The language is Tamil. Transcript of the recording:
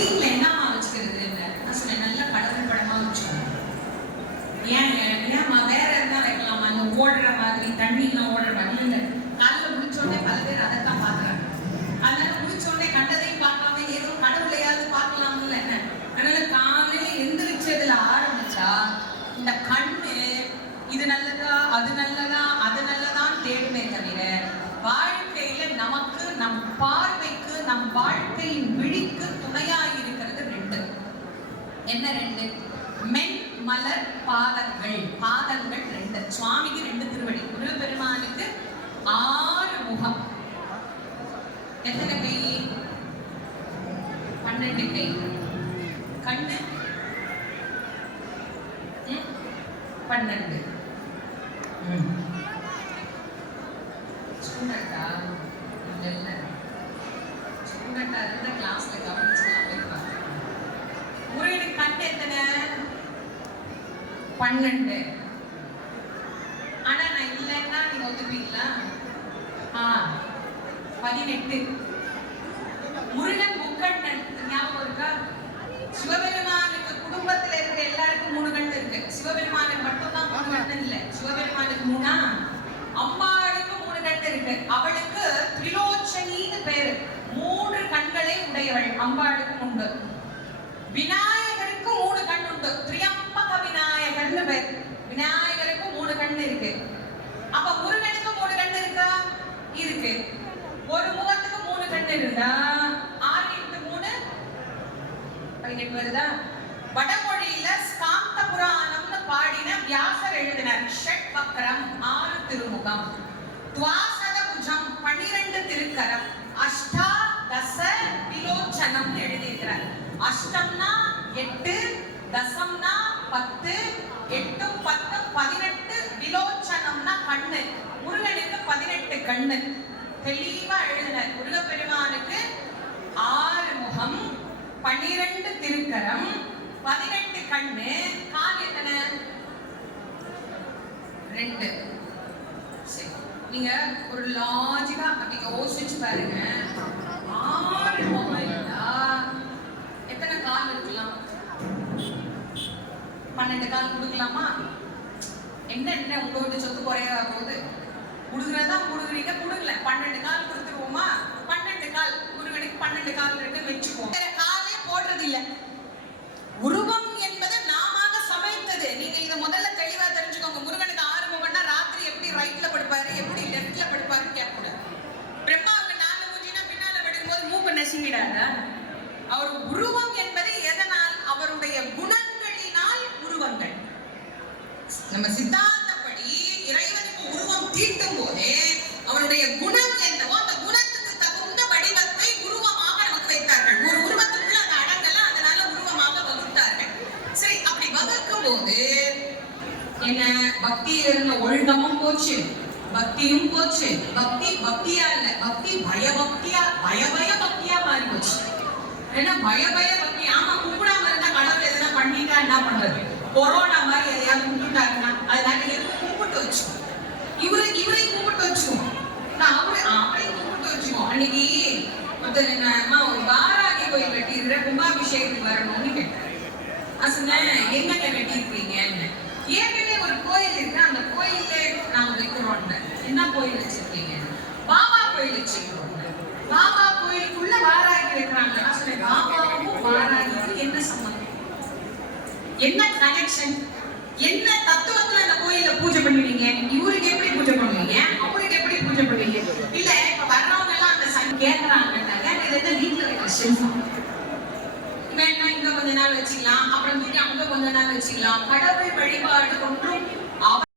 ஸ்கிரீன்ல என்னமா வச்சுக்கிறது? நான் சொன்னேன், நல்ல கடவுள் படமா வச்சுக்கணும். ஏன்மா வேற என்ன வைக்கலாமா? அந்த ஓடுற மாதிரி, தண்ணிலாம் ஓடுற மாதிரி இல்லை. காலையில் முடிச்சோடனே பல பேர் அதைத்தான் பார்க்குறாங்க. அதனால முடிச்சோடனே கண்டதையும் பார்க்காம ஏதோ கடவுளையாவது பார்க்கலாம்ல. அதனால காலையில எந்திரிச்சதுல ஆரம்பிச்சா இந்த கண்ணு இது நல்லதா அது நல்லதா அது நல்லதான் தேடுமே தவிர வாழ்க்கையில நமக்கு, நம் பார்வைக்கு, நம் வாழ்க்கையின் விழிக்கு துணையாயிருக்கிறது ரெண்டு. என்ன ரெண்டு? மென் மலர் பாதங்கள். பாதங்கள் ரெண்டு. சுவாமிக்கு ரெண்டு திருவடி. முருகப்பெருமானுக்கு 6 முகம். எத்தனை கை? 12 கை. கண்ணு 12. ஸ்டூடெண்டா இல்ல, ஸ்டூடெண்டா இருந்த கிளாஸ்ல கவனிச்சுக்கலாம் போயிருப்பாங்க. முருகனுக்கு கண்ணு எத்தனை? 12. ஆனா நான் இல்லைன்னா நீங்க ஒத்துப்பீங்களா? 18. முருகன் முக்கண்ணன். ஞாபகம் இருக்கா? சிவபெருமானுக்கு குடும்பத்துல இருக்கிற எல்லாருக்கும் 3 கண் இருக்கு. சிவபெருமானுக்கு மட்டும்தான் 3 கண் இல்ல. சிவபெருமானுக்கு 3, அம்பாளுக்கு 3 கண் இருக்கு. அவளுக்கு திரிலோச்சனின்னு பேரு. 3 கண்களை உடையவள் அம்பாளுக்கு உண்டு. விநாயகருக்கு 3 கண் உண்டு. திரியம்பக விநாயகர்னு பேர். விநாயகருக்கு 3 கண் இருக்கு. அப்ப முருகனுக்கு 3 கண் இருக்கா? இருக்கு. ஒரு முகத்துக்கு 3 கண் இருந்தா 6 × 3 18 வருதா? வடமொழியில ஸ்காந்த புராணம்னு பாடின வியாசர் எழுதினார். ஷட்வக்ரம் 6 திருமுகம், துவாசத புஜம் 12 திருக்கரம், அஷ்டாதச விலோச்சனம் எழுதியிருக்கிறார். அஷ்டம்னா 8, தசம்னா 10, 8 10 18, விலோச்சனம்னா கண்ணு. முருகனுக்கு 18 கண்ணு. தெளிவா எழுதினார். முருகப்பெருமானுக்கு 6 முகம், 12 திருக்கரம், 18 கண்ணு. கால் எத்தனை? 2. சரி, நீங்க ஒரு லாஜிக்கா அப்படி யோசிச்சு பாருங்க. 6 முகம் இருந்தா எத்தனை கால் இருக்கலாம்? 12 கால் கொடுக்கலாமா? என்ன உங்க வீட்டு சொத்து குறையா போகுது? குடுக்குறதா குடுக்குறீங்க, குடுக்கல. 12 கால் கொடுத்துருவோமா? 12 கால். முருகனுக்கு 12 கால் இருக்கு வச்சுக்குவோம். வேற காலே போடுறது இல்ல. உருவம் என்பது நாம சமைத்தது. நீங்க இதை முதல்ல தெளிவா தெரிஞ்சுக்கோங்க. முருகனுக்கு 6 முகம்னா ராத்திரி எப்படி ரைட்ல படுப்பாரு, எப்படி லெஃப்ட்ல படுப்பாருன்னு கேட்கக்கூடாது. பிரம்மாவுக்கு 4 மூஞ்சினா பின்னால படுக்கும்போது மூக்கு நசுங்கிடாதா? அவர் உருவம் என்பது எதனால்? அவருடைய குணங்களினால் உருவங்கள். நம்ம சித்தாந்தப்படி இறைவனுக்கு உருவம் தீட்டும் போதே அவருடைய குணம் என்னவோ அந்த குணத்துக்கு தகுந்த வடிவத்தை உருவமாக நமக்கு வைத்தார்கள். ஒரு உருவத்துக்குள்ள அந்த அடங்கல, அதனால உருவமாக வகுத்தார்கள். சரி, அப்படி வகுக்கும் போது என்ன? பக்தியில இருந்த ஒழுக்கமும் போச்சு, பக்தியும் போச்சு. பக்தியா இல்ல, பக்தி பயபக்தியா, பய பக்தியா மாறி போச்சு. ஏன்னா பய பக்தி. ஆமா, கும்பிடாம இருந்தா கடவுள் எதனா பண்ணிட்டா என்ன பண்றது? கொரோனா மாதிரி எதையாவது கும்பிட்டாருன்னா அதனால கும்பிட்டு வச்சுக்கோ. இவரை கும்பிட்டு வச்சுக்கோம். அவரையும் கும்பிட்டு வச்சுக்கோம். அன்னைக்கு ஒருத்தர் என்ன ஒரு வாராகி கோயில் கட்டியிருக்கிற கும்பாபிஷேகத்துக்கு வரணும்னு கேட்டாரு. எங்க கட்டியிருக்கீங்கன்னு. ஏற்கனவே ஒரு கோயில் இருக்கு, அந்த கோயில நாங்க வைக்கிறோம். என்ன கோயில் வச்சிருக்கீங்க? பாபா கோயில் வச்சிருக்கோம். பாபா கோயிலுக்குள்ள வாராகி வைக்கிறாங்க. நான் சொன்னேன், பாபாவுக்கும் வாராகிக்கும் என்ன சம்பந்தம்? என்ன கனெக்ஷன்? என்ன தத்துவத்துல அந்த கோயில பூஜை பண்ணுவீங்க? இவருக்கு எப்படி பூஜை பண்ணுவீங்க? அவருக்கு எப்படி பூஜை பண்ணுவீங்க? இல்ல இப்ப வர்றவங்க எல்லாம் அந்த கேட்கறாங்க, இதை வீட்டுல வைக்கிற செல்வம் வேணா இங்க கொஞ்ச நாள் வச்சுக்கலாம், அப்புறம் அங்க கொஞ்ச நாள் வச்சுக்கலாம். கடவுள் வழிபாடு ஒன்றும்